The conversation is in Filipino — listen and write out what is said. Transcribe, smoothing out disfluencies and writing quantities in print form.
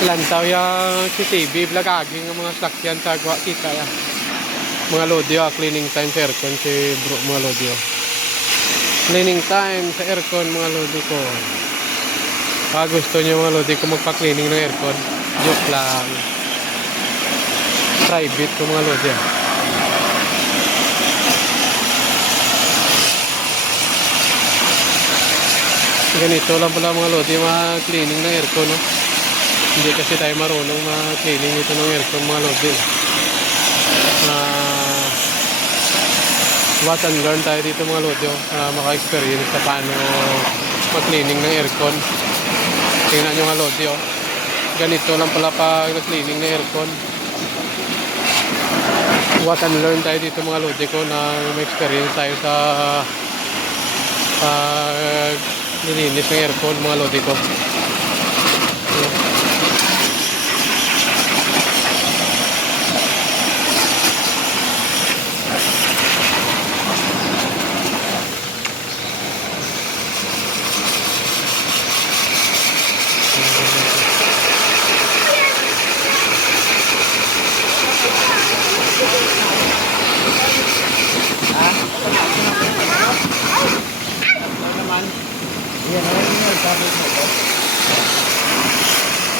Lantaw yung si TV, vlogaging ng mga sakyan sa gwa kita ya. Mga lodio, cleaning time sa aircon si bro, mga lodio. Cleaning time sa aircon mga lodi ko. Gusto niyo mga lodi ko magpa-cleaning ng aircon, joke lang. Private ko mga lodi. Ganito lang pala mga lodi, ma-cleaning ng aircon, no? Hindi kasi tayo marunong ma-cleaning ito ng aircon mga lodi. Watch and learn tayo dito mga lodi, maka-experience sa paano mag-cleaning ng aircon. Tingnan nyo mga lodi, ganito lang pala pag nag-cleaning ng aircon. Watch and learn tayo dito mga lodi ko na may experience tayo sa nilinis ng aircon mga lodi ko.